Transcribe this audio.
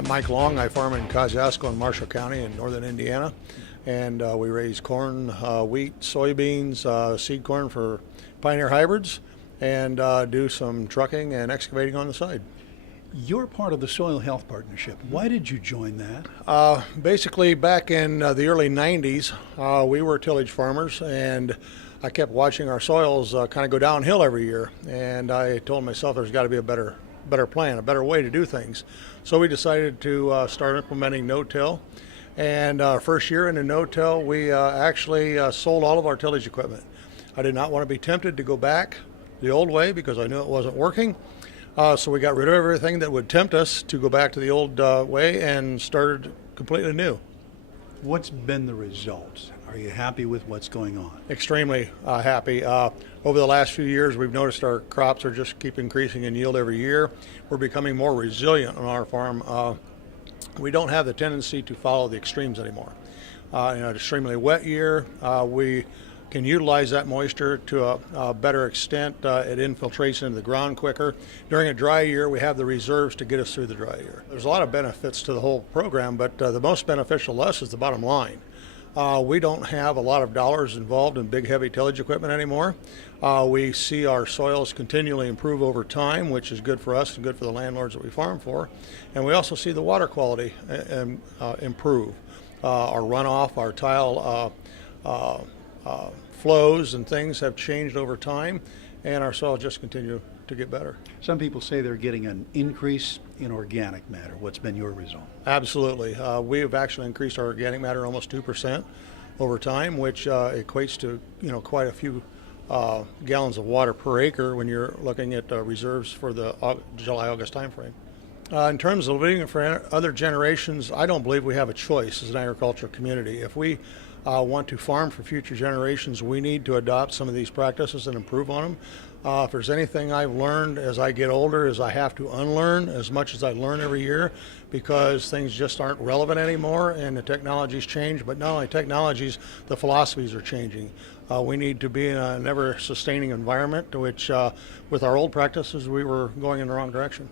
I'm Mike Long. I farm in Kosciuszko in Marshall County in northern Indiana, and we raise corn, wheat, soybeans, seed corn for Pioneer hybrids, and do some trucking and excavating on the side. You're part of the Soil Health Partnership. Why did you join that? Basically, back in the early 90s, we were tillage farmers, and I kept watching our soils kind of go downhill every year, and I told myself there's got to be a better plan, a better way to do things. So we decided to start implementing no-till. And our first year into no-till, we actually sold all of our tillage equipment. I did not want to be tempted to go back the old way because I knew it wasn't working. So we got rid of everything that would tempt us to go back to the old way and started completely new. What's been the result? Are you happy with what's going on? Extremely happy. Over the last few years, we've noticed our crops are just keep increasing in yield every year. We're becoming more resilient on our farm. We don't have the tendency to follow the extremes anymore. In an extremely wet year, we can utilize that moisture to a better extent. It infiltrates into the ground quicker. During a dry year, we have the reserves to get us through the dry year. There's a lot of benefits to the whole program, but the most beneficial to us is the bottom line. We don't have a lot of dollars involved in big, heavy tillage equipment anymore. We see our soils continually improve over time, which is good for us and good for the landlords that we farm for. And we also see the water quality improve. Our runoff, our tile flows and things have changed over time, and our soils just continue to get better. Some people say they're getting an increase in organic matter. What's been your result? Absolutely. We have actually increased our organic matter almost 2% over time, which equates to quite a few gallons of water per acre when you're looking at reserves for the July-August timeframe. In terms of living for other generations, I don't believe we have a choice as an agricultural community. If we want to farm for future generations, we need to adopt some of these practices and improve on them. If there's anything I've learned as I get older is I have to unlearn as much as I learn every year because things just aren't relevant anymore and the technologies change, but not only technologies, the philosophies are changing. We need to be in a never sustaining environment, which with our old practices we were going in the wrong direction.